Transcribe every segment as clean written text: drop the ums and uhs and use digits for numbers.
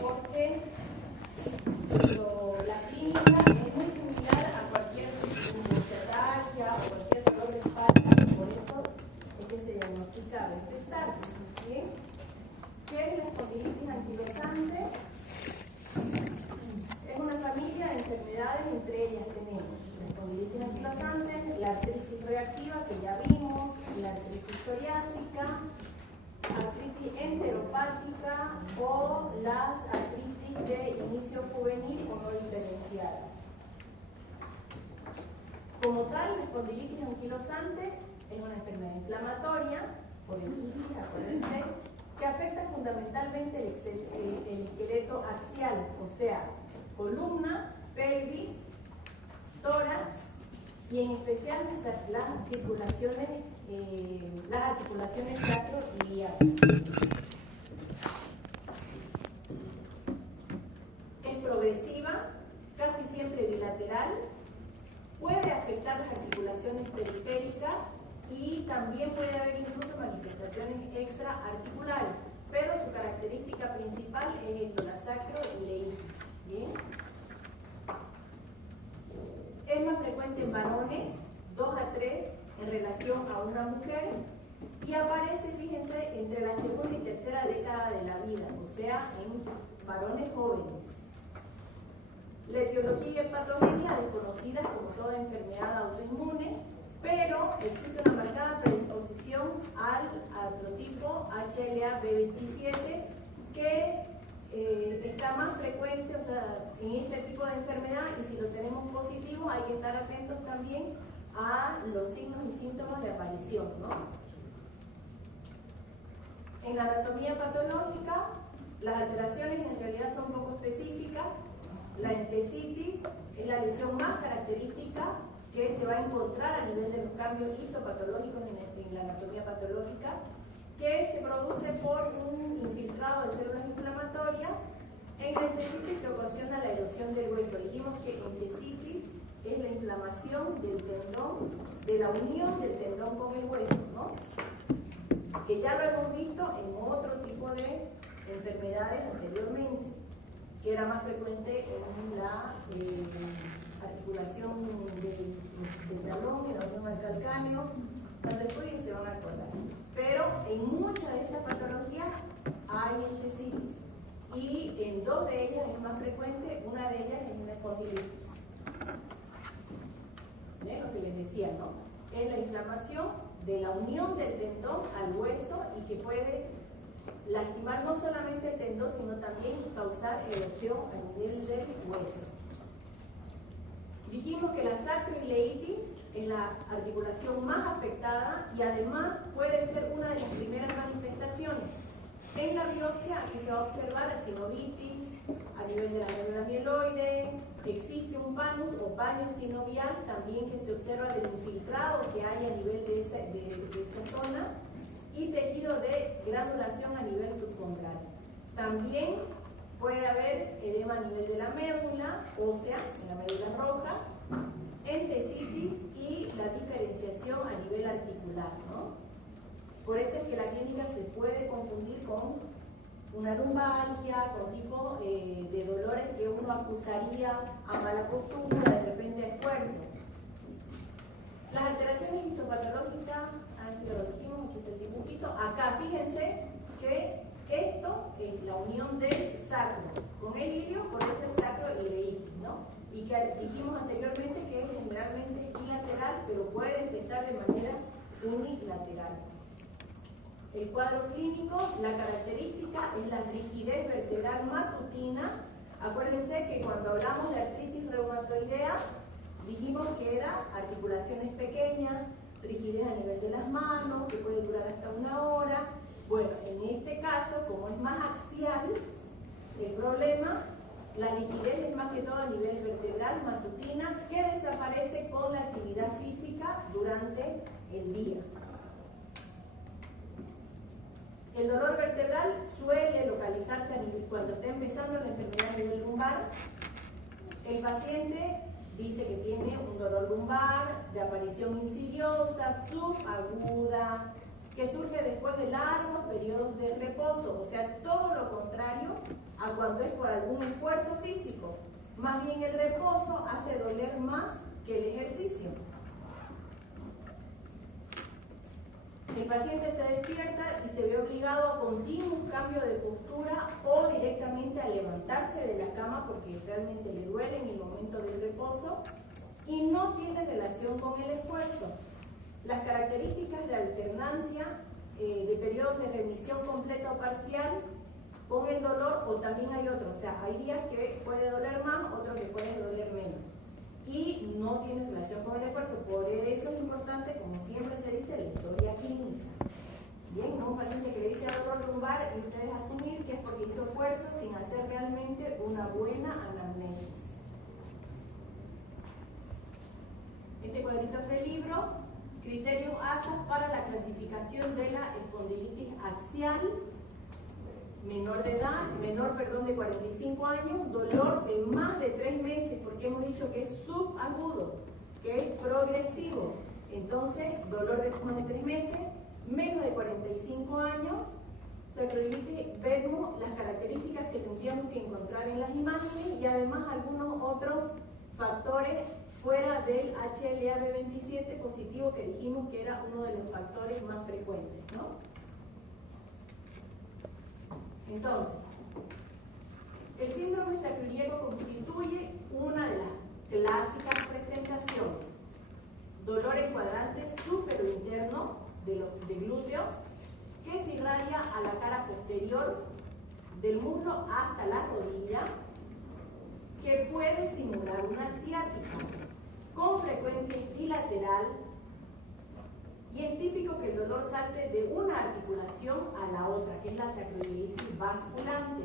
porque la clínica es muy similar a cualquier neuralgia o cualquier dolor de espalda, por eso es que se diagnostica a veces tarde. ¿Bien? ¿Qué es la espondilitis anquilosante? Es una familia de enfermedades, entre ellas tenemos la espondilitis anquilosante, la artritis reactiva que ya vimos, la artritis psoriásica, artritis enteropática o las artritis de inicio juvenil o no diferenciadas. Como tal, la espondilitis anquilosante es una enfermedad inflamatoria por el itis, acuérdense, que afecta fundamentalmente el esqueleto axial, o sea, columna, pelvis, tórax y en especial las circulaciones, las articulaciones sacro y iliacas. Es progresiva, casi siempre bilateral, puede afectar las articulaciones periféricas y también puede haber incluso manifestaciones extraarticulares, pero su característica principal es el sacro y ileitis. ¿Bien? Es más frecuente en varones, 2 a 3 en relación a una mujer, y aparece, fíjense, entre la segunda y tercera década de la vida, o sea, en varones jóvenes. La etiología y patología desconocidas como toda enfermedad autoinmune, pero existe una marcada predisposición al artrotipo HLA-B27 que está más frecuente, o sea, en este tipo de enfermedad, y si lo tenemos positivo hay que estar atentos también a los signos y síntomas de aparición, ¿no? En la anatomía patológica, las alteraciones en realidad son poco específicas. La entesitis es la lesión más característica que se va a encontrar a nivel de los cambios histopatológicos en la anatomía patológica, que se produce por un infiltrado de células inflamatorias en la entesitis que ocasiona la erosión del hueso. Dijimos que entesitis es la inflamación del tendón, de la unión del tendón con el hueso, ¿no? Que ya lo hemos visto en otro tipo de enfermedades anteriormente, que era más frecuente en la articulación del talón, en la unión al calcáneo. Cuando estudien se van a acordar. Pero en muchas de estas patologías hay entesitis, y en 2 de ellas es más frecuente, una de ellas es una espondilitis. ¿Ven lo que les decía, no? Es la inflamación de la unión del tendón al hueso y que puede lastimar no solamente el tendón, sino también causar erosión a nivel del hueso. Dijimos que la sacroileitis es la articulación más afectada y además puede ser una de las primeras manifestaciones. En la biopsia aquí se va a observar sinovitis a nivel de la médula mieloide, existe un panus o paño sinovial también que se observa del infiltrado que hay a nivel de esta zona, y tejido de granulación a nivel subcondral. También puede haber edema a nivel de la médula ósea, en la médula roja, entesitis y la diferenciación a nivel articular, ¿no? Por eso es que la clínica se puede confundir con una lumbalgia, con tipo de dolores que uno acusaría a mala postura, de repente a esfuerzo. Las alteraciones histopatológicas, aquí lo dijimos, aquí está el dibujito. Acá fíjense que esto es la unión del sacro con el ilio, por eso es sacroileitis, ¿no? Y que dijimos anteriormente que generalmente es bilateral, pero puede empezar de manera unilateral. El cuadro clínico, la característica es la rigidez vertebral matutina. Acuérdense que cuando hablamos de artritis reumatoidea, dijimos que era articulaciones pequeñas, rigidez a nivel de las manos, que puede durar hasta 1 hora. Bueno, en este caso, como es más axial el problema, la rigidez es más que todo a nivel vertebral matutina, que desaparece con la actividad física durante el día. El dolor vertebral suele localizarse cuando está empezando la enfermedad a nivel lumbar. El paciente dice que tiene un dolor lumbar de aparición insidiosa, subaguda, que surge después de largos periodos de reposo, o sea, todo lo contrario a cuando es por algún esfuerzo físico. Más bien el reposo hace doler más que el ejercicio. El paciente se despierta y se ve obligado a continuo cambio de postura o directamente a levantarse de la cama porque realmente le duele en el momento del reposo y no tiene relación con el esfuerzo. Las características de alternancia de periodos de remisión completa o parcial con el dolor, o también hay otros, o sea, hay días que puede doler más, otros que pueden doler menos. Y no tiene relación con el esfuerzo. Por eso es importante, como siempre se dice, la historia clínica. Bien, no un paciente que le dice dolor lumbar y ustedes asumir que es porque hizo esfuerzo sin hacer realmente una buena anamnesis. Este cuadrito es del libro Criterium ASAS para la clasificación de la espondilitis axial, menor de 45 años, dolor de más de 3 meses, porque hemos dicho que es subagudo, que es progresivo. Entonces, dolor de más de 3 meses, menos de 45 años, sacroilitis, vemos las características que tendríamos que encontrar en las imágenes y además algunos otros factores fuera del HLA-B27 positivo que dijimos que era uno de los factores más frecuentes, ¿no? Entonces, el síndrome sacroiliaco constituye una de las clásicas presentaciones. Dolor en cuadrante súpero interno de glúteo que se irradia a la cara posterior del muslo hasta la rodilla, que puede simular una ciática con frecuencia bilateral, y es típico que el dolor salte de una articulación a la otra, que es la sacroilitis basculante,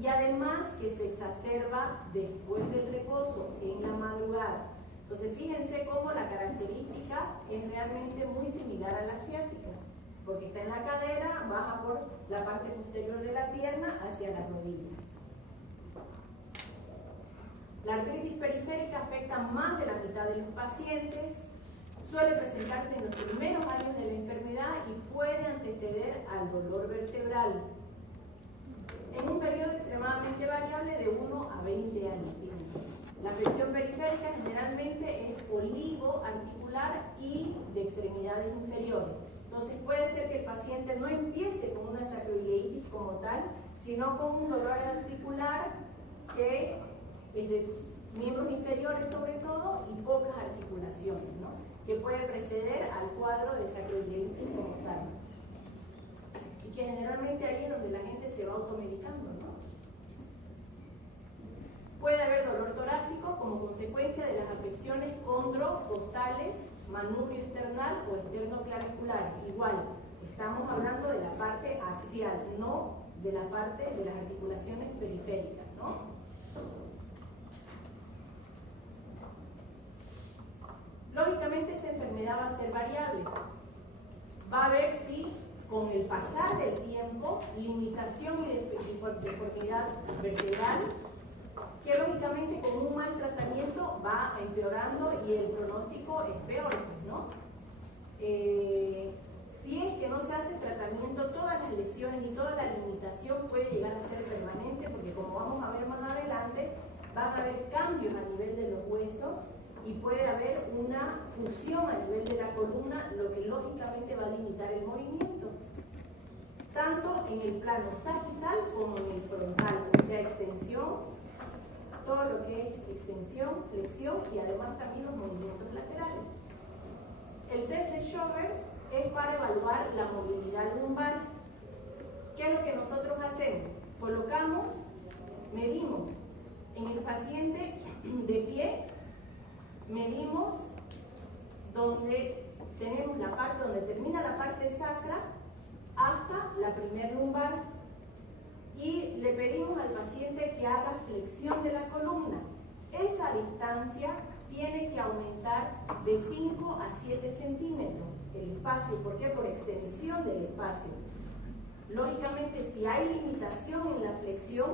y además que se exacerba después del reposo, en la madrugada. Entonces fíjense cómo la característica es realmente muy similar a la ciática, porque está en la cadera, baja por la parte posterior de la pierna hacia la rodilla. La artritis periférica afecta más de la mitad de los pacientes, suele presentarse en los primeros años de la enfermedad y puede anteceder al dolor vertebral en un periodo extremadamente variable de 1 a 20 años. La flexión periférica generalmente es olivoarticular y de extremidades inferiores. Entonces puede ser que el paciente no empiece con una sacroileitis como tal, sino con un dolor articular que es de miembros inferiores sobre todo y pocas articulaciones, ¿no? Que puede preceder al cuadro de sacroileitis como tal. Y que generalmente ahí es donde la gente se va automedicando, ¿no? Puede haber dolor torácico como consecuencia de las afecciones condrocostales, manubrio external o externoclavicular. Igual, estamos hablando de la parte axial, no de la parte de las articulaciones periféricas, ¿no? Lógicamente esta enfermedad va a ser variable. Va a haber, sí, con el pasar del tiempo, limitación y deformidad vertebral, que lógicamente con un mal tratamiento va empeorando y el pronóstico es peor, ¿no? Si es que no se hace tratamiento, todas las lesiones y toda la limitación puede llegar a ser permanente, porque como vamos a ver más adelante, van a haber cambios a nivel de los huesos y puede haber una fusión a nivel de la columna, lo que lógicamente va a limitar el movimiento, tanto en el plano sagital como en el frontal, o sea, extensión, todo lo que es extensión, flexión y además también los movimientos laterales. El test de Schober es para evaluar la movilidad lumbar. ¿Qué es lo que nosotros hacemos? Colocamos, medimos en el paciente de pie, medimos donde tenemos la parte, donde termina la parte sacra hasta la primer lumbar, y le pedimos al paciente que haga flexión de la columna. Esa distancia tiene que aumentar de 5 a 7 centímetros el espacio. ¿Por qué? Por extensión del espacio. Lógicamente, si hay limitación en la flexión,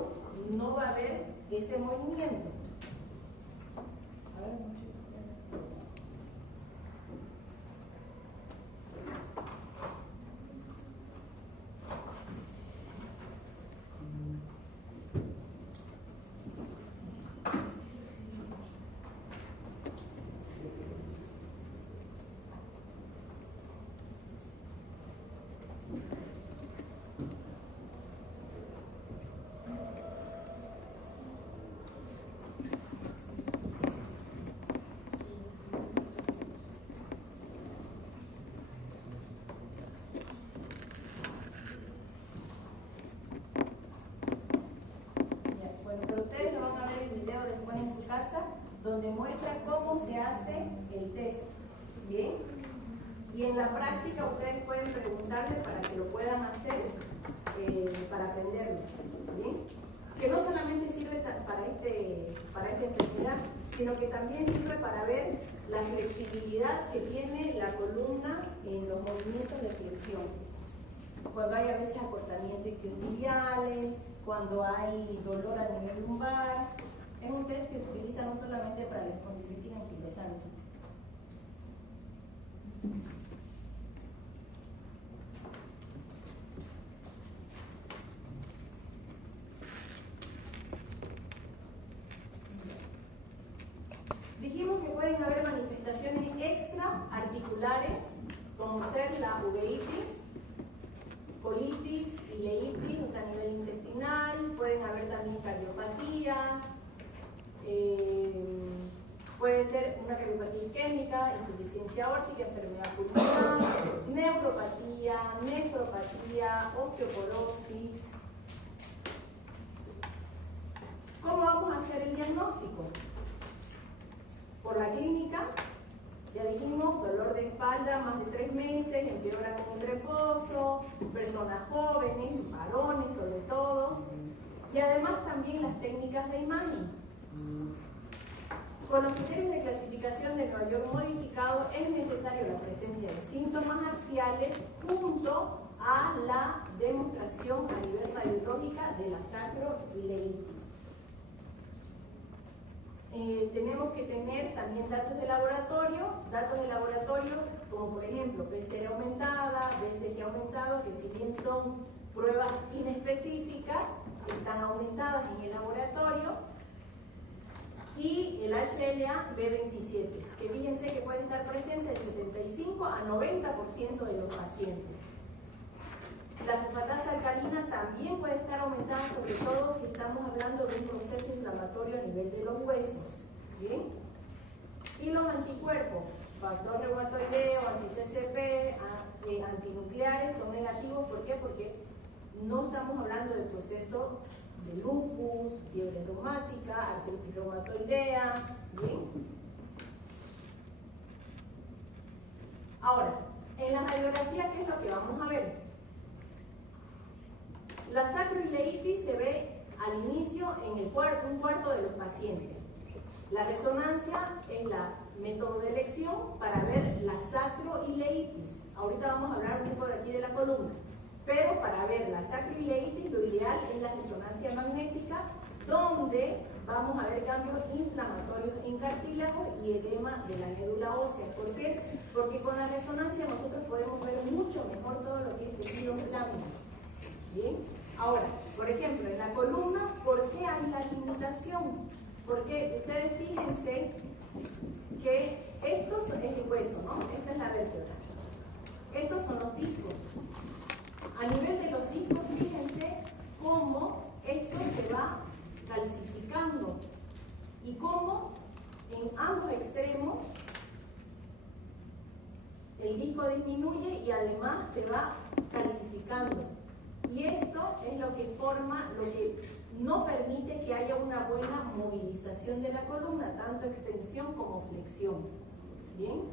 no va a haber ese movimiento. A ver, muestra cómo se hace el test. ¿Bien? Y en la práctica ustedes pueden preguntarle para que lo puedan hacer, para aprenderlo. ¿Bien? Que no solamente sirve para esta enfermedad, sino que también sirve para ver la flexibilidad que tiene la columna en los movimientos de flexión. Cuando hay a veces acortamiento isquiotibiales, cuando hay dolor a nivel lumbar. Es un test que se utiliza no solamente para la espondilitis anquilosante. Dijimos que pueden haber manifestaciones extraarticulares, como ser la uveitis, colitis, ileitis, o sea, a nivel intestinal. Pueden haber también cardiopatías, puede ser una cardiopatía isquémica, insuficiencia aórtica, enfermedad pulmonar, neuropatía, nefropatía, osteoporosis. ¿Cómo vamos a hacer el diagnóstico? Por la clínica, ya dijimos, dolor de espalda más de 3 meses, empeora con el reposo, personas jóvenes, varones sobre todo, y además también las técnicas de imagen. Con los criterios de clasificación de Nueva York modificado es necesario la presencia de síntomas axiales junto a la demostración a nivel radiológica de la sacroileitis. Tenemos que tener también datos de laboratorio como por ejemplo PCR aumentada, BCG aumentado, que si bien son pruebas inespecíficas, están aumentadas en el laboratorio, y el HLA B27, que fíjense que puede estar presente del 75 a 90% de los pacientes. La fosfatasa alcalina también puede estar aumentada, sobre todo si estamos hablando de un proceso inflamatorio a nivel de los huesos. ¿Bien? Y los anticuerpos, factor reumatoideo, anti-CCP, antinucleares, son negativos. ¿Por qué? Porque no estamos hablando del proceso de lupus, fiebre reumática, artritis reumatoidea. ¿Bien? Ahora, en la radiografía, ¿qué es lo que vamos a ver? La sacroileitis se ve al inicio en un cuarto de los pacientes. La resonancia es la método de elección para ver la sacroileitis. Ahorita vamos a hablar un poco de aquí de la columna. Pero para ver la sacroileitis, lo ideal es la resonancia magnética, donde vamos a ver cambios inflamatorios en cartílago y edema de la médula ósea. ¿Por qué? Porque con la resonancia nosotros podemos ver mucho mejor todo lo que es tejidos blandos. ¿Bien? Ahora, por ejemplo, en la columna, ¿por qué hay la limitación? Porque ustedes fíjense que esto es el hueso, ¿no? Esta es la vértebra. Estos son los discos. A nivel de los discos, fíjense cómo esto se va calcificando y cómo en ambos extremos el disco disminuye y además se va calcificando. Y esto es lo que forma, lo que no permite que haya una buena movilización de la columna, tanto extensión como flexión. ¿Bien?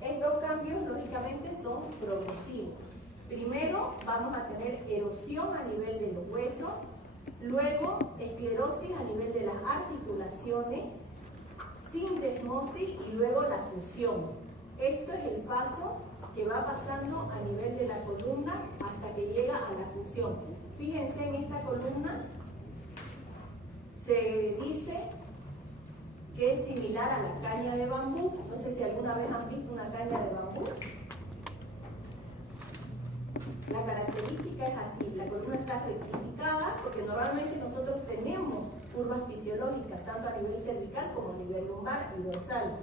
Estos cambios, lógicamente, son progresivos. Primero vamos a tener erosión a nivel de los huesos, luego esclerosis a nivel de las articulaciones, sindesmosis y luego la fusión. Esto es el paso que va pasando a nivel de la columna hasta que llega a la fusión. Fíjense en esta columna, se dice que es similar a la caña de bambú. No sé si alguna vez han visto una caña de bambú. La característica es así, la columna está rectificada porque normalmente nosotros tenemos curvas fisiológicas tanto a nivel cervical como a nivel lumbar y dorsal.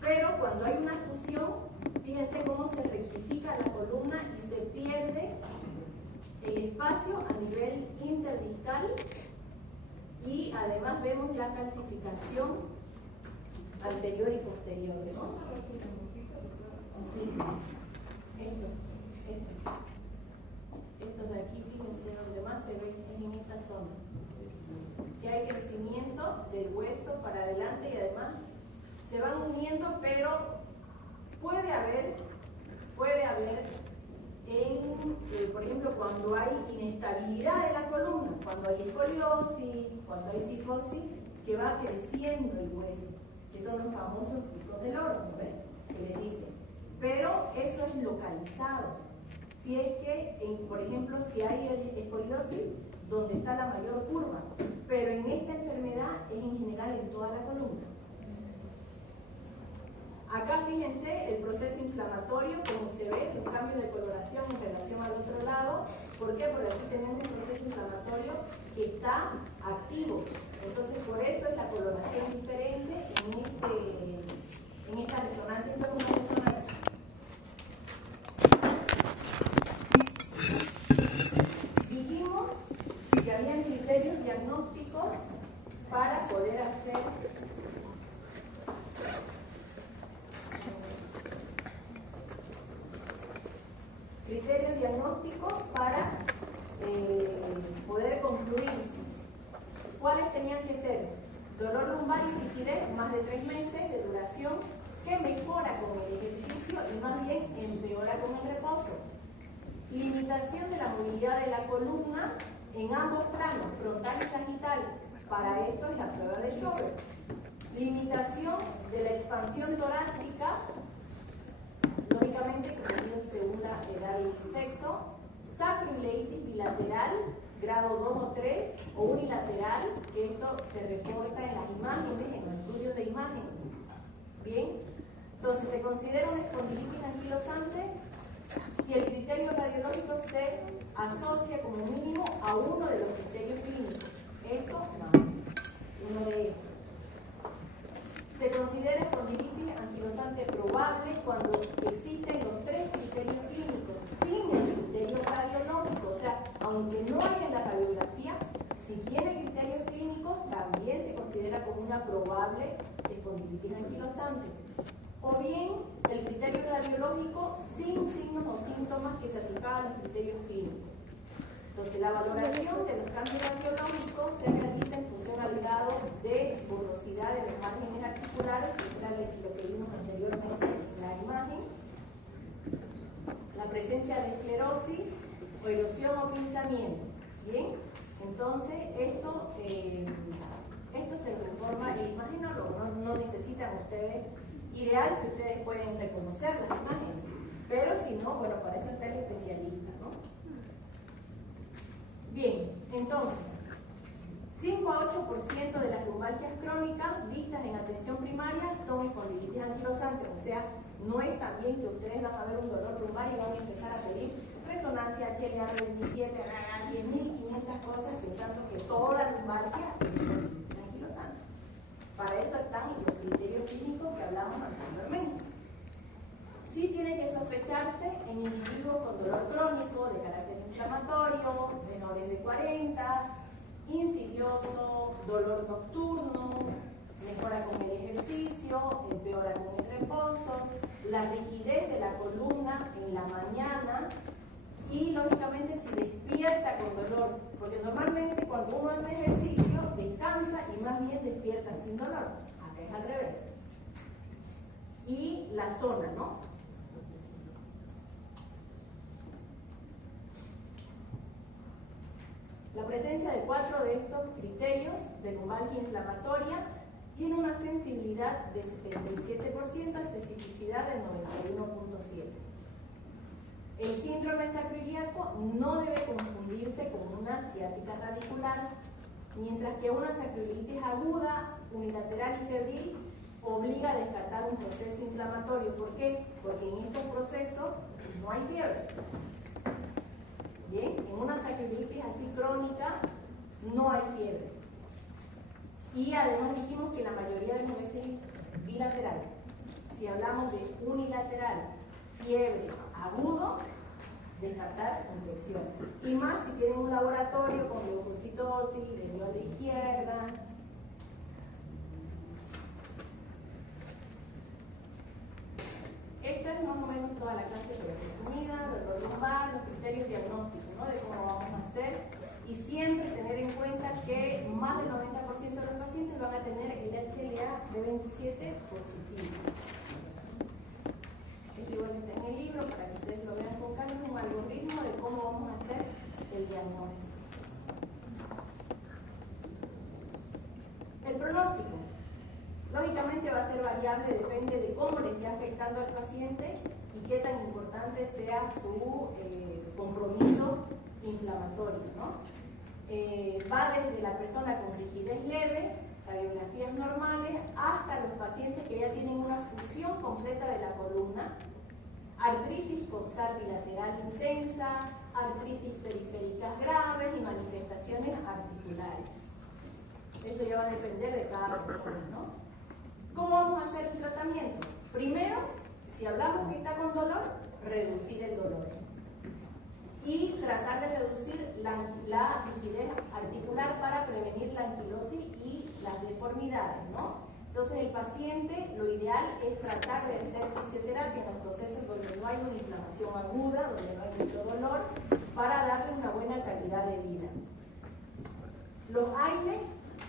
Pero cuando hay una fusión, fíjense cómo se rectifica la columna y se pierde el espacio a nivel interdiscal y además vemos la calcificación anterior y posterior. ¿No? Estos de aquí, fíjense, donde más se ve es en esta zona. Que hay crecimiento del hueso para adelante y además se van uniendo, pero puede haber por ejemplo, cuando hay inestabilidad de la columna, cuando hay escoliosis, cuando hay cifosis, que va creciendo el hueso, que son los famosos picos del órgano, ¿ves? Que le dicen. Pero eso es localizado. Si es que, por ejemplo, si hay escoliosis, donde está la mayor curva, pero en esta enfermedad es en general en toda la columna. Acá fíjense el proceso inflamatorio, como se ve, un cambio de coloración en relación al otro lado. ¿Por qué? Porque aquí tenemos un proceso inflamatorio que está activo. Entonces, por eso es la coloración diferente en esta resonancia. Esto es una resonancia. Dijimos que había criterios diagnósticos para poder hacer criterios diagnósticos para poder concluir. ¿Cuáles tenían que ser? Dolor lumbar y rigidez, más de 3 meses de duración, que mejora con el ejercicio y más bien empeora con el reposo. Limitación de la movilidad de la columna en ambos planos, frontal y sagital. Para esto es la prueba de Schober. Limitación de la expansión torácica, lógicamente, como digo, según la edad y sexo. Sacroileitis bilateral, grado 2 o 3, o unilateral, que esto se reporta en las imágenes, en los estudios de imagen. Bien, entonces se considera una espondilitis anquilosante si el criterio radiológico se asocia como mínimo a uno de los criterios clínicos. Esto no, uno de ellos. Se considera espondilitis anquilosante probable cuando existen los 3 criterios clínicos sin el criterio radiológico. O sea, aunque no haya en la radiografía, si tiene criterios clínicos, también se considera como una probable espondilitis anquilosante. O bien el criterio radiológico sin signos o síntomas que satisfagan los criterios clínicos. Entonces, la valoración de los cambios radiológicos se realiza en función al grado de borrosidad de los márgenes articulares, que era lo que vimos anteriormente en la imagen, la presencia de esclerosis, o erosión o pinzamiento. Bien, entonces esto se transforma en imagen, no necesitan ustedes, ideal si ustedes pueden reconocer las imágenes, pero si no, bueno, para eso está el especialista, ¿no? Bien, entonces, 5 a 8% de las lumbalgias crónicas vistas en atención primaria son espondilitis anquilosante, o sea, no es también que ustedes van a ver un dolor lumbar y van a empezar a pedir resonancia, HLA-27, 10.500 cosas, pensando que toda lumbalgia es espondilitis anquilosante. Para eso están los criterios clínicos que hablamos anteriormente. Sí tiene que sospecharse en individuos con dolor crónico, de carácter inflamatorio, menores de 40, insidioso, dolor nocturno, mejora con el ejercicio, empeora con el reposo, la rigidez de la columna en la mañana y, lógicamente, si despierta con dolor, porque normalmente cuando uno hace ejercicio descansa y más bien despierta sin dolor. Acá es al revés. Y la zona, ¿no? La presencia de 4 de estos criterios de lumbalgia inflamatoria tiene una sensibilidad de 77%, especificidad del 91.7%. El síndrome sacroiliaco no debe confundirse con una ciática radicular, mientras que una sacroilitis aguda, unilateral y febril obliga a descartar un proceso inflamatorio. ¿Por qué? Porque en estos procesos no hay fiebre. Bien, en una sacroilitis así crónica no hay fiebre. Y además dijimos que la mayoría de las veces es bilateral. Si hablamos de unilateral, fiebre, agudo, descartar infección. Y más si tienen un laboratorio con leucocitosis, riñón de izquierda. Esta es más o menos toda la clase resumida, dolor lumbar, los criterios diagnósticos, ¿no? De cómo vamos a hacer. Y siempre tener en cuenta que más del 90% de los pacientes van a tener el HLA B27 positivo. Esto igual está en el libro para que ustedes lo vean con calma, un algoritmo de cómo vamos a hacer el diagnóstico. El pronóstico, lógicamente va a ser variable, depende de cómo le esté afectando al paciente y qué tan importante sea su compromiso inflamatorio, ¿no? Va desde la persona con rigidez leve, radiografías normales, hasta los pacientes que ya tienen una fusión completa de la columna, artritis coxal bilateral intensa, artritis periféricas graves y manifestaciones articulares. Eso ya va a depender de cada persona, ¿no? ¿Cómo vamos a hacer el tratamiento? Primero, si hablamos que está con dolor, reducir el dolor. Y tratar de reducir la rigidez articular para prevenir la anquilosis y las deformidades, ¿no? Entonces el paciente, lo ideal es tratar de hacer fisioterapia en los procesos donde no hay una inflamación aguda, donde no hay mucho dolor, para darle una buena calidad de vida. Los AINE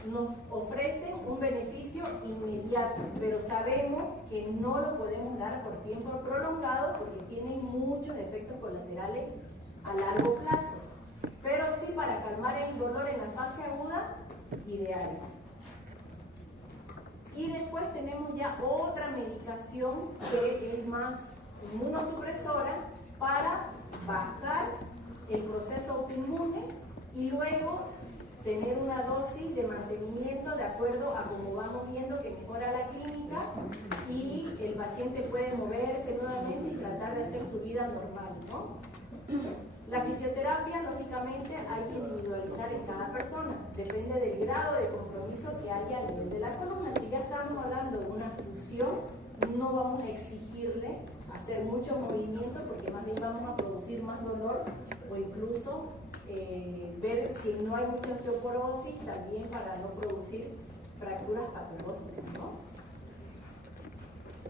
nos ofrecen un beneficio inmediato, pero sabemos que no lo podemos dar por tiempo prolongado porque tienen muchos efectos colaterales a largo plazo, pero sí para calmar el dolor en la fase aguda, ideal. Y después tenemos ya otra medicación que es más inmunosupresora para bajar el proceso autoinmune y luego tener una dosis de mantenimiento de acuerdo a cómo vamos viendo que mejora la clínica y el paciente puede moverse nuevamente y tratar de hacer su vida normal, ¿no? La fisioterapia, lógicamente, hay que individualizar en cada persona. Depende del grado de compromiso que haya a nivel de la columna. Si ya estamos hablando de una fusión, no vamos a exigirle hacer muchos movimientos porque más bien vamos a producir más dolor o incluso ver si no hay mucha osteoporosis también para no producir fracturas patológicas, ¿no?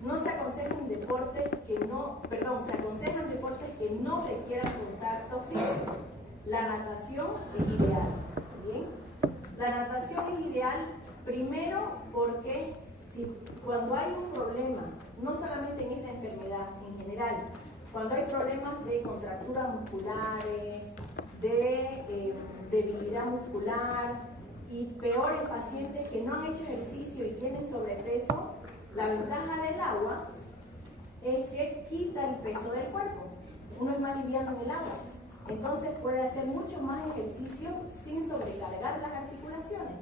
No se aconsejan deportes que no, se aconsejan deportes que no requieran contacto físico. La natación es ideal, ¿bien? La natación es ideal primero porque cuando hay un problema, no solamente en esta enfermedad, en general, cuando hay problemas de contracturas musculares, de debilidad muscular y peor en pacientes que no han hecho ejercicio y tienen sobrepeso, la ventaja del agua es que quita el peso del cuerpo. Uno es más liviano en el agua. Entonces puede hacer mucho más ejercicio sin sobrecargar las articulaciones.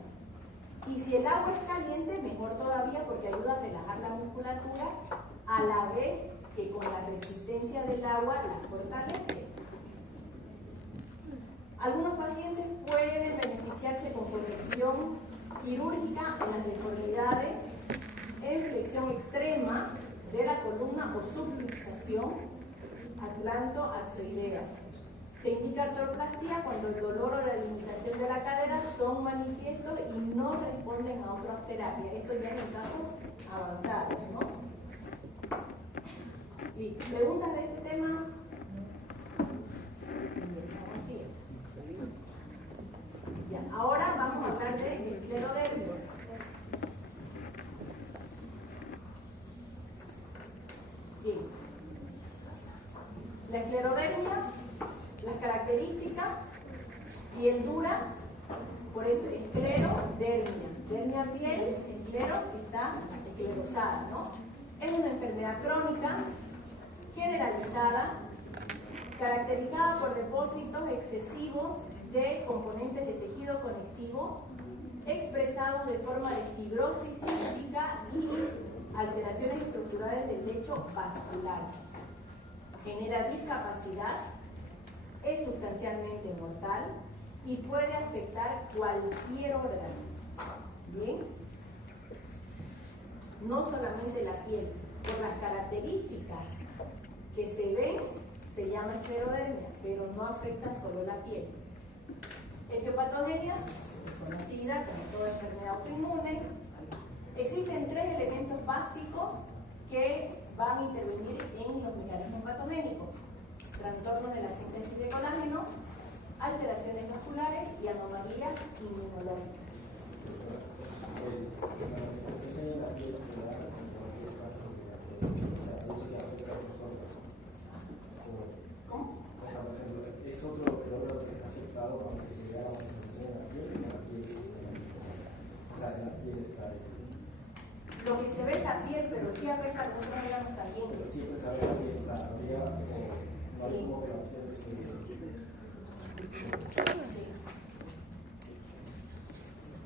Y si el agua es caliente, mejor todavía porque ayuda a relajar la musculatura a la vez que con la resistencia del agua la fortalece. Algunos pacientes pueden beneficiarse con corrección quirúrgica en las deformidades en flexión extrema de la columna o subluxación atlanto-axoidea. Se indica artroplastia cuando el dolor o la limitación de la cadera son manifiestos y no responden a otras terapias. Esto ya en casos avanzados, ¿no? ¿Listo? ¿Preguntas de este tema? Así es. Ya, ahora vamos a hablar de esclerodermia. Bien. La esclerodermia, las características, piel dura, por eso esclerodermia. Dermia piel, esclero está esclerosada, ¿no? Es una enfermedad crónica, generalizada, caracterizada por depósitos excesivos de componentes de tejido conectivo, expresados de forma de fibrosis cística y alteraciones estructurales del lecho vascular. Genera discapacidad, es sustancialmente mortal y puede afectar cualquier órgano. ¿Bien? No solamente la piel. Por las características que se ven, se llama esclerodermia, pero no afecta solo la piel. Etiopatogenia, conocida como toda enfermedad autoinmune. Existen 3 elementos básicos que van a intervenir en los mecanismos patogénicos: trastornos de la síntesis de colágeno, alteraciones vasculares y anomalías inmunológicas. Lo que se ve es la piel, pero sí afecta a los otros órganos también. Siempre se ve la piel, o sea, habría algo que va a ser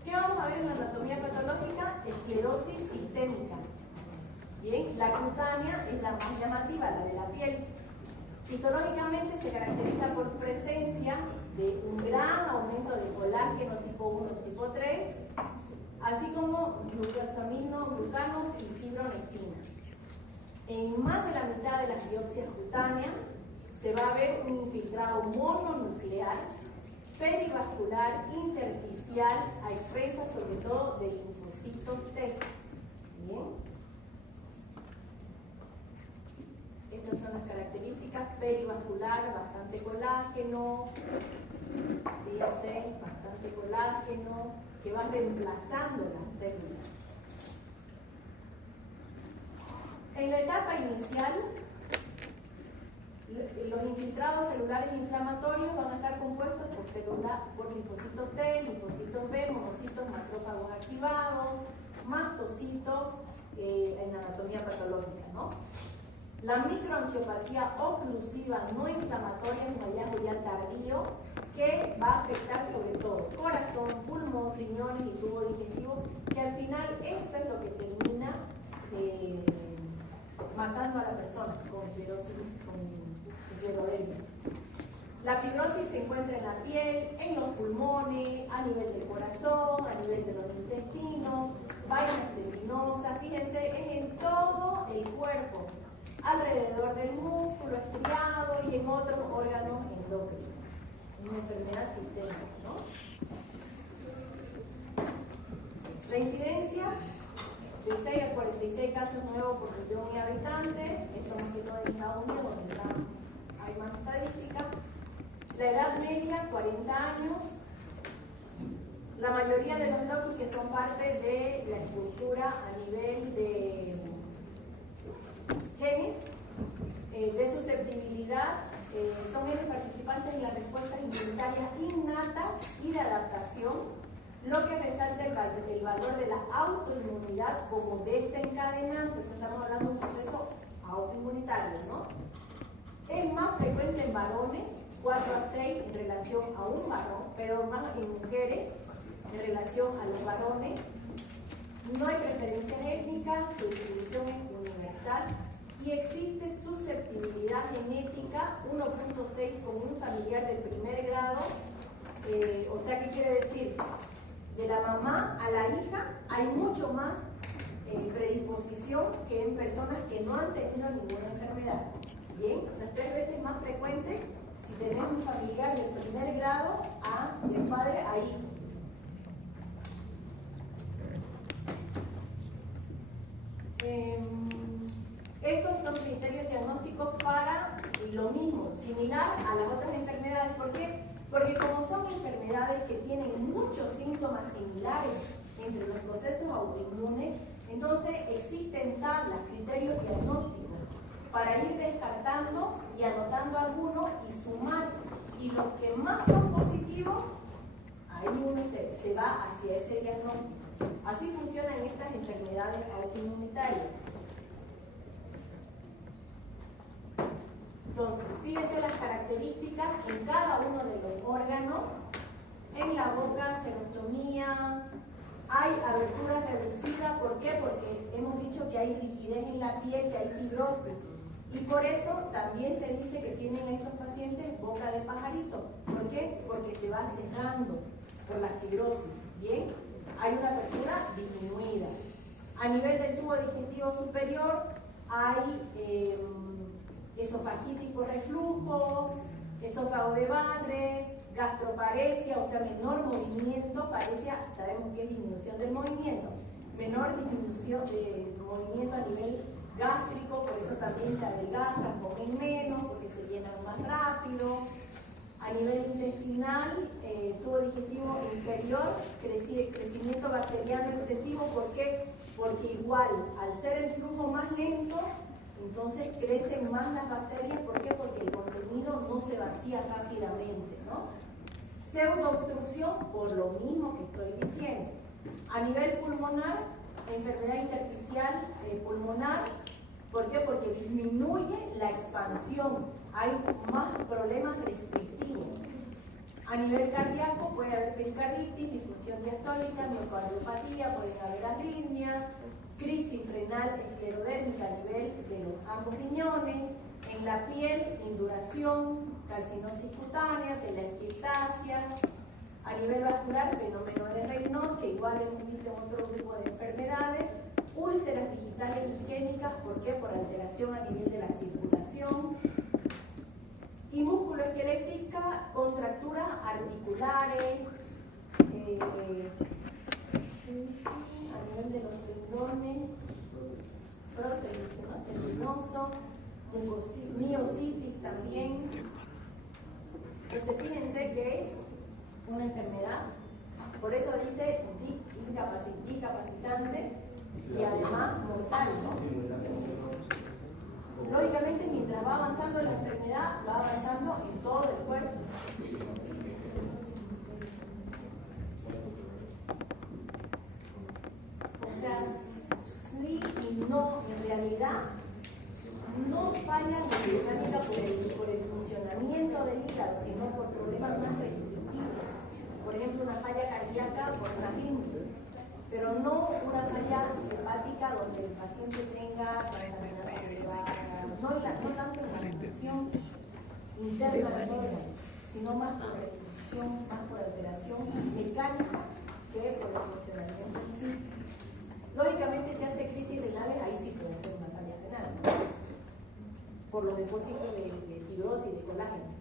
¿Qué vamos a ver en la anatomía patológica? Esclerosis sistémica. Bien, la cutánea es la más llamativa, la de la piel. Histológicamente se caracteriza por presencia de un gran aumento de colágeno tipo 1 y tipo 3, así como glucanos y fibronectina. En más de la mitad de las biopsias cutáneas se va a ver un infiltrado mononuclear, perivascular, intersticial, a expensas sobre todo del linfocito T. Bien. Estas son las características: perivascular, bastante colágeno, fíjense, bastante colágeno, que va reemplazando las células. En la etapa inicial, los infiltrados celulares inflamatorios van a estar compuestos por linfocitos T, linfocitos B, monocitos, macrófagos activados, mastocitos en anatomía patológica, ¿no? La microangiopatía oclusiva no inflamatoria es un hallazgo ya tardío que va a afectar sobre todo corazón, pulmón, riñones y tubo digestivo, que al final esto es lo que termina matando a la persona con esclerodermia. La fibrosis se encuentra en la piel, en los pulmones, a nivel del corazón, a nivel de los intestinos, vainas lebrinosas, fíjense, es en todo el cuerpo, alrededor del músculo estriado y en otros órganos endocrinos. Una enfermedad sistémica, ¿no? La incidencia de 6 a 46 casos nuevos por millón de habitantes, esto más que todo en Estados Unidos, donde hay más estadísticas. La edad media, 40 años. La mayoría de los locus que son parte de la estructura a nivel de genes, de susceptibilidad, son genes participantes en las respuestas inmunitarias innatas y de adaptación, lo que resalta el valor de la autoinmunidad como desencadenante. Estamos hablando de un proceso autoinmunitario, ¿no? Es más frecuente en varones, 4 a 6 en relación a un varón, pero más en mujeres en relación a los varones. No hay preferencia étnica, su distribución es universal y existe susceptibilidad genética 1.6 con un familiar de primer grado. O sea, ¿qué quiere decir? De la mamá a la hija hay mucho más predisposición que en personas que no han tenido ninguna enfermedad. Bien, o sea, 3 veces más frecuente si tenemos un familiar de primer grado de padre a hijo. Estos son criterios diagnósticos para lo mismo, similar a las otras enfermedades. ¿Por qué? Porque como son enfermedades que tienen muchos síntomas similares entre los procesos autoinmunes, entonces existen tablas, criterios diagnósticos para ir descartando y anotando algunos y sumar. Y los que más son positivos, ahí uno se va hacia ese diagnóstico. Así funcionan estas enfermedades autoinmunitarias. Entonces, fíjense las características en cada uno de los órganos. En la boca, serostomía, hay abertura reducida. ¿Por qué? Porque hemos dicho que hay rigidez en la piel, que hay fibrosis. Y por eso también se dice que tienen estos pacientes boca de pajarito. ¿Por qué? Porque se va cerrando por la fibrosis. Bien, hay una apertura disminuida. A nivel del tubo digestivo superior hay esofagitis por reflujo, esófago de Barre, gastroparesia, o sea, menor movimiento. Paresia, sabemos que es disminución del movimiento, menor disminución de movimiento a nivel gástrico, por eso también se adelgazan, comen menos, porque se llenan más rápido. A nivel intestinal, tubo digestivo inferior, crecimiento bacteriano excesivo ¿por qué? Porque igual, al ser el flujo más lento, entonces crecen más las bacterias. ¿Por qué? Porque el contenido no se vacía rápidamente, ¿no? Pseudoobstrucción, por lo mismo que estoy diciendo. A nivel pulmonar, enfermedad intersticial pulmonar. ¿Por qué? Porque disminuye la expansión. Hay más problemas restrictivos. A nivel cardíaco puede haber pericarditis, disfunción diastólica, miocardiopatía, pueden haber arritmia, crisis renal esclerodérmica a nivel de los ambos riñones. En la piel, induración, calcinosis cutánea, telangiectasia. A nivel vascular, fenómeno de Raynaud, que igual hemos visto en otro grupo de enfermedades. Úlceras digitales isquémicas, ¿por qué? Por alteración a nivel de la circulación. Y musculoesquelética, contracturas articulares, a nivel de los tendones, prótesis, ¿no? Tendinoso, miositis también. Entonces fíjense que es una enfermedad, por eso dice discapacitante y además mortal, ¿no? Lógicamente, mientras va avanzando la enfermedad, va avanzando en todo el cuerpo. O sea, sí y no, en realidad, no falla la dinámica por el funcionamiento del hígado, sino por problemas más restrictivos. Por ejemplo, una falla cardíaca por una arritmia, pero no una falla hepática donde el paciente tenga transaminación elevada, no tanto en la función interna del órgano, sino más por restricción, más por alteración mecánica que por el funcionamiento en sí. Lógicamente, si hace crisis renales, ahí sí puede ser una falla renal, ¿no? Por los depósitos de fibrosis y de colágeno.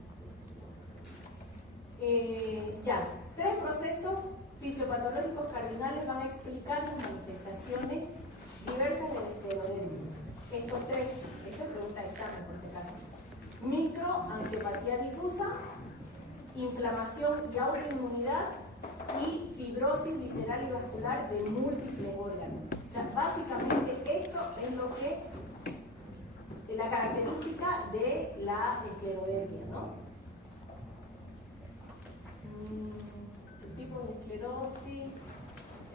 Ya, 3 procesos fisiopatológicos cardinales van a explicar las manifestaciones diversas del esclerodermia. Estos 3, esto es pregunta de examen por si acaso. Microangiopatía difusa, inflamación y autoinmunidad y fibrosis visceral y vascular de múltiples órganos. O sea, básicamente esto es lo que la característica de la esclerodermia, ¿no? El tipo de esclerosis,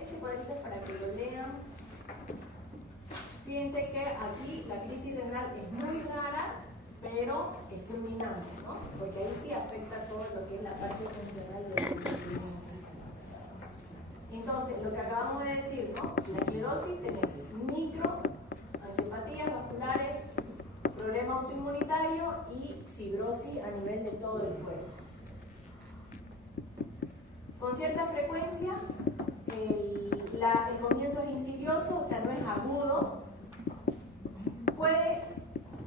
este cuadrito es para que lo lean. Fíjense que aquí la crisis renal es muy rara, pero es fulminante, ¿no? Porque ahí sí afecta todo lo que es la parte funcional del organismo. Entonces, lo que acabamos de decir, ¿no? La esclerosis tenemos microangiopatías vasculares, problema autoinmunitario y fibrosis a nivel de todo el cuerpo. Con cierta frecuencia, el comienzo es insidioso, o sea, no es agudo. Puede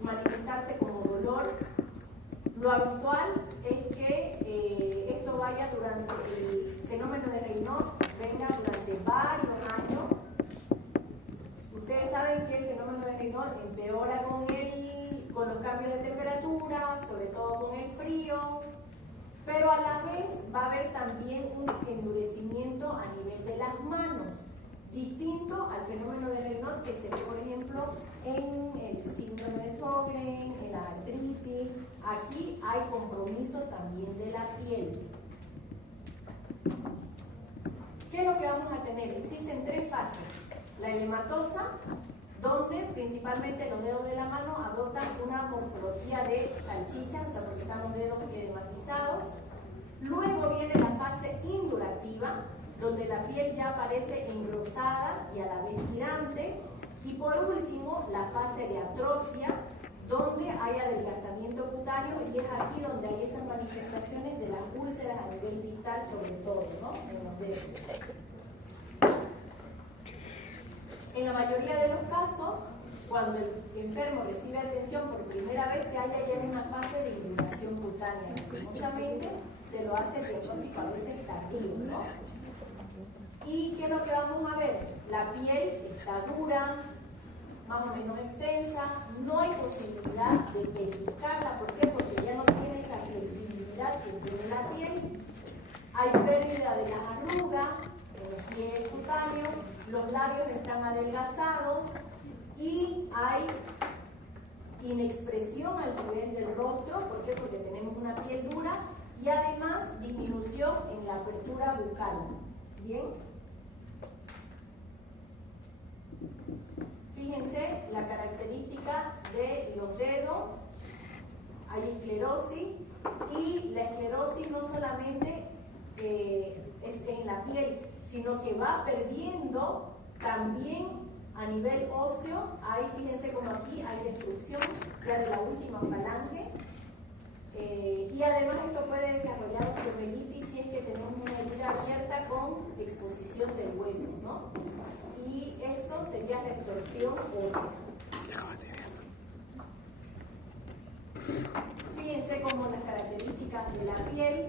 manifestarse como dolor. Lo habitual es que esto vaya durante el fenómeno de Raynaud, venga durante varios años. Ustedes saben que el fenómeno de Raynaud empeora con los cambios de temperatura, sobre todo con el frío, pero a la vez va a haber también un endurecimiento a nivel de las manos, distinto al fenómeno de Raynaud que se ve, por ejemplo, en el síndrome de Sjögren, en la artritis. Aquí hay compromiso también de la piel. ¿Qué es lo que vamos a tener? Existen 3 fases. La edematosa, donde principalmente los dedos de la mano adoptan una morfología de salchicha, o sea, porque están los dedos edematizados. Luego viene la fase indurativa, donde la piel ya aparece engrosada y a la vez tirante. Y por último, la fase de atrofia, donde hay adelgazamiento cutáneo, y es aquí donde hay esas manifestaciones de las úlceras a nivel distal, sobre todo, ¿no? En los dedos. En la mayoría de los casos, cuando el enfermo recibe atención por primera vez, se halla ya en una fase de irritación cutánea. Lastimosamente, se lo hace el diagnóstico a veces tardío, ¿no? ¿Y qué es lo que vamos a ver? La piel está dura, más o menos extensa, no hay posibilidad de pellizcarla. ¿Por qué? Porque ya no tiene esa flexibilidad que tiene la piel. Hay pérdida de las arrugas en el piel cutáneo los labios están adelgazados y hay inexpresión al nivel del rostro. ¿Por qué? Porque tenemos una piel dura y además disminución en la apertura bucal. ¿Bien? Fíjense la característica de los dedos. Hay esclerosis y la esclerosis no solamente es en la piel, sino que va perdiendo también a nivel óseo. Ahí fíjense como aquí hay destrucción ya de la última falange. Y además esto puede desarrollar osteomielitis si es que tenemos una herida abierta con exposición del hueso, ¿no? Y esto sería la exorción ósea. Fíjense como las características de la piel,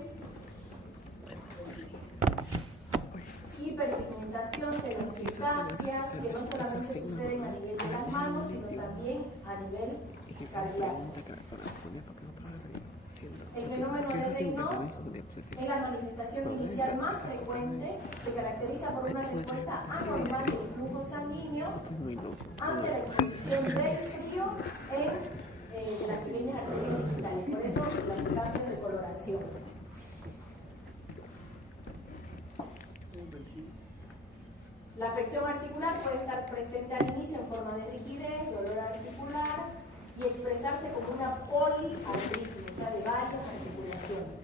hiperpigmentación de las citáceas, que no solamente suceden a nivel de las manos, sino también a nivel cardíaco. El fenómeno de Raynaud es la manifestación inicial más frecuente, se caracteriza por una respuesta anormal del flujo sanguíneo ante la exposición del frío de las pequeñas arterias digitales. Por eso los cambios de coloración. La afección articular puede estar presente al inicio en forma de rigidez, dolor articular y expresarse como una poliartritis, o sea, de varias articulaciones.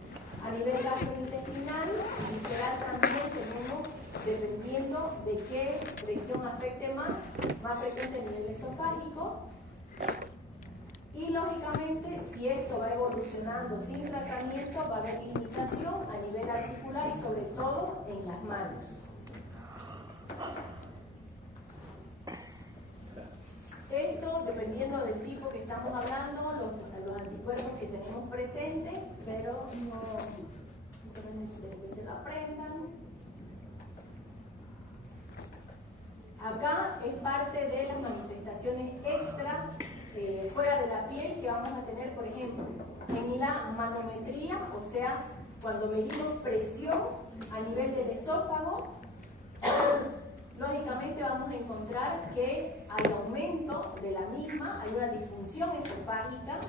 A nivel gastrointestinal, visceral también tenemos, dependiendo de qué región afecte más frecuente a nivel esofágico. Y lógicamente, si esto va evolucionando sin tratamiento, va a haber limitación a nivel articular y sobre todo en las manos. Esto, dependiendo del tipo que estamos hablando, los anticuerpos que tenemos presentes, pero no necesito que se lo aprendan. Acá es parte de las manifestaciones extra fuera de la piel que vamos a tener, por ejemplo, en la manometría, o sea, cuando medimos presión a nivel del esófago, lógicamente vamos a encontrar que hay aumento de la misma, hay una disfunción esofágica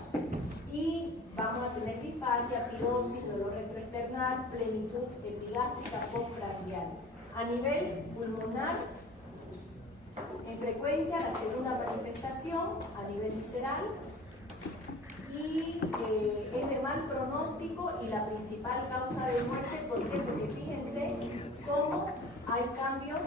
y vamos a tener disfagia, pirosis, dolor retroesternal, plenitud epigástrica postprandial. A nivel pulmonar, en frecuencia, la segunda manifestación a nivel visceral y es de mal pronóstico y la principal causa de muerte. ¿Por qué? Porque fíjense cómo hay cambios.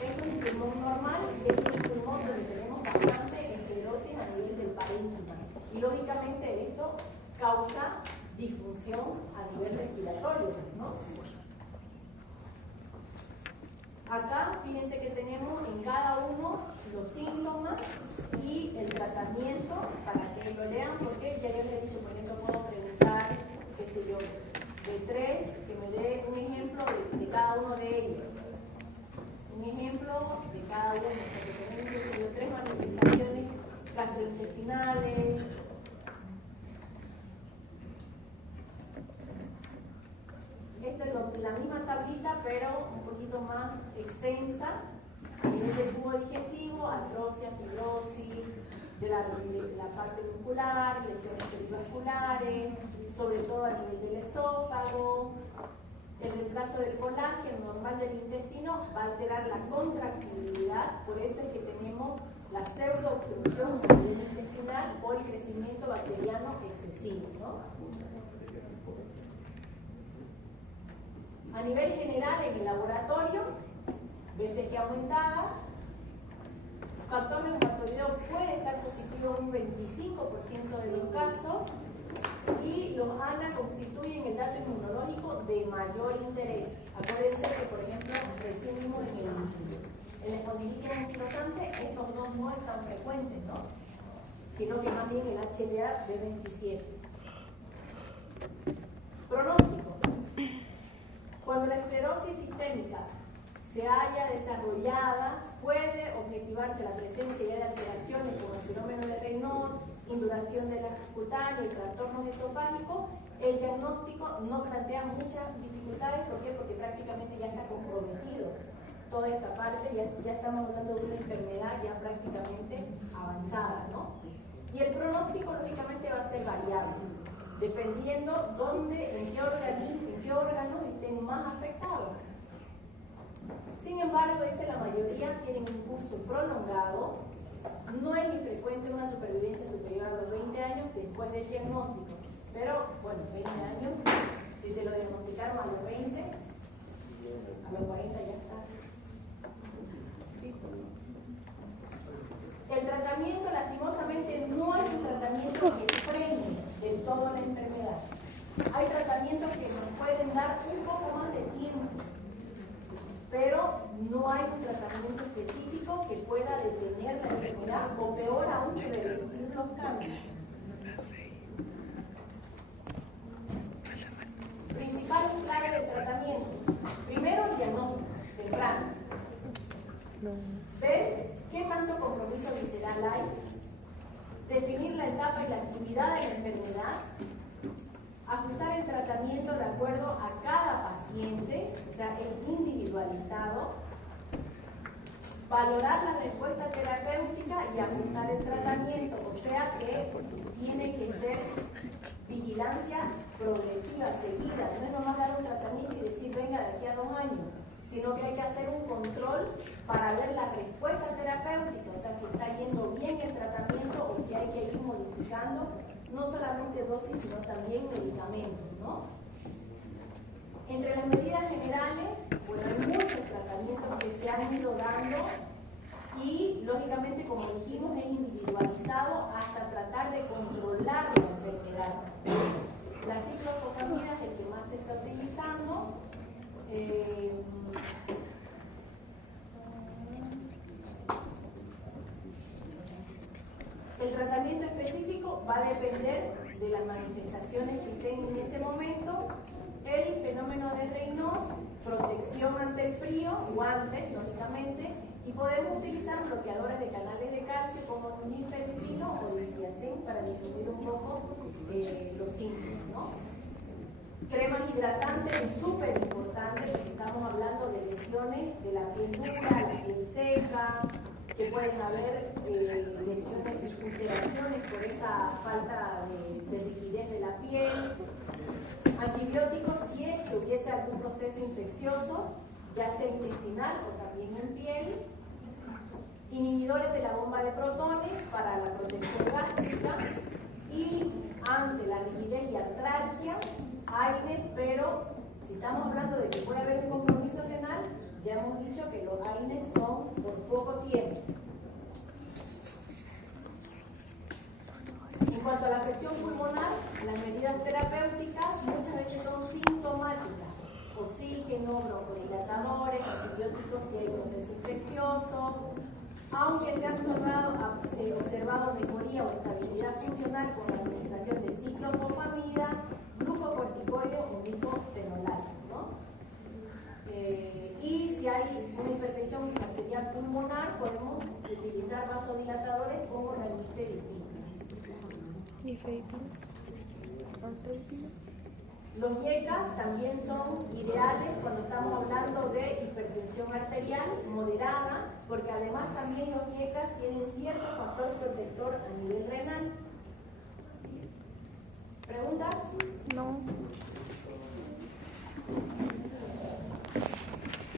Esto es un pulmón normal y esto es un pulmón donde tenemos bastante esclerosis a nivel del parénquima. Y lógicamente esto causa disfunción a nivel respiratorio, ¿no? Acá, fíjense que tenemos en cada uno los síntomas y el tratamiento para que lo lean, porque ya les he dicho, por ejemplo, puedo preguntar, qué sé yo, de tres, que me dé un ejemplo de cada uno de ellos. Un ejemplo de cada uno, porque tenemos, qué sé yo, tres manifestaciones gastrointestinales. Esta es la misma tablita, pero un poquito más extensa. A nivel del tubo digestivo, atrofia, fibrosis, de la parte muscular, lesiones cerebrovasculares, sobre todo a nivel del esófago. En el caso del colágeno normal del intestino, va a alterar la contractibilidad, por eso es que tenemos la pseudoobstrucción a nivel intestinal o el crecimiento bacteriano excesivo, ¿no? A nivel general, en el laboratorio, BCG aumentada, factor neumatoideo puede estar positivo en un 25% de los casos y los ANA constituyen el dato inmunológico de mayor interés. Acuérdense que, por ejemplo, recién vimos en la espondilitis anquilosante, estos dos no están frecuentes, ¿no? Sino que más bien el HLA de 27. Pronóstico. Cuando la esclerosis sistémica se haya desarrollada, puede objetivarse la presencia de alteraciones como el fenómeno de Raynaud, induración de la cutánea y trastornos esofágicos El diagnóstico no plantea muchas dificultades, ¿por qué? Porque prácticamente ya está comprometido toda esta parte, ya estamos hablando de una enfermedad ya prácticamente avanzada, ¿no? Y el pronóstico lógicamente va a ser variable, dependiendo dónde, en qué órganos estén más afectados. Sin embargo, la mayoría tienen un curso prolongado, no es infrecuente una supervivencia superior a los 20 años después del diagnóstico, pero bueno, 20 años, si te lo diagnosticaron a los 20, a los 40 ya está. El tratamiento, lastimosamente, no hay un tratamiento que frene del todo la enfermedad. Hay tratamientos que nos pueden dar un poco más de tiempo, pero no hay un tratamiento específico que pueda detener la enfermedad o peor aún, prevenir los cambios. Principales claves del tratamiento. Primero, el diagnóstico temprano. Ver qué tanto compromiso visceral hay. Definir la etapa y la actividad de la enfermedad. Ajustar el tratamiento de acuerdo a cada paciente, o sea, es individualizado. Valorar la respuesta terapéutica y ajustar el tratamiento, o sea que tiene que ser vigilancia progresiva, seguida. No es nomás dar un tratamiento y decir, venga, de aquí a 2 años, sino que hay que hacer un control para ver la respuesta terapéutica, o sea, si está yendo bien el tratamiento o si hay que ir modificando no solamente dosis, sino también medicamentos, ¿no? Entre las medidas generales, bueno, hay muchos tratamientos que se han ido dando y, lógicamente, como dijimos, es individualizado hasta tratar de controlar la enfermedad. La ciclofosfamida es el que más se está utilizando. El tratamiento específico va a depender de las manifestaciones que estén en ese momento, el fenómeno de Raynaud, protección ante el frío, guantes, lógicamente, y podemos utilizar bloqueadores de canales de calcio como nifedipino o litiazem para disminuir un poco los síntomas, ¿no? Cremas hidratantes es súper importante porque estamos hablando de lesiones de la piel dura, la piel seca, que pueden haber lesiones, ulceraciones por esa falta de rigidez de la piel. Antibióticos si es que hubiese algún proceso infeccioso, ya sea intestinal o también en piel. Inhibidores de la bomba de protones para la protección gástrica. Y ante la rigidez y artralgia, AINES, pero si estamos hablando de que puede haber un compromiso renal, ya hemos dicho que los AINES son por poco tiempo. En cuanto a la afección pulmonar, las medidas terapéuticas muchas veces son sintomáticas. Oxígeno, broncodilatadores, antibióticos si hay proceso infeccioso. Aunque se ha observado mejoría o estabilidad funcional con la administración de ciclofosfamida, glucocorticoide o bifenolato, ¿no? Y si hay una hipertensión arterial pulmonar, podemos utilizar vasodilatadores como la nifedipina. Los IECA también son ideales cuando estamos hablando de hipertensión arterial moderada, porque además también los IECA tienen cierto factor protector a nivel renal. ¿Preguntas? No.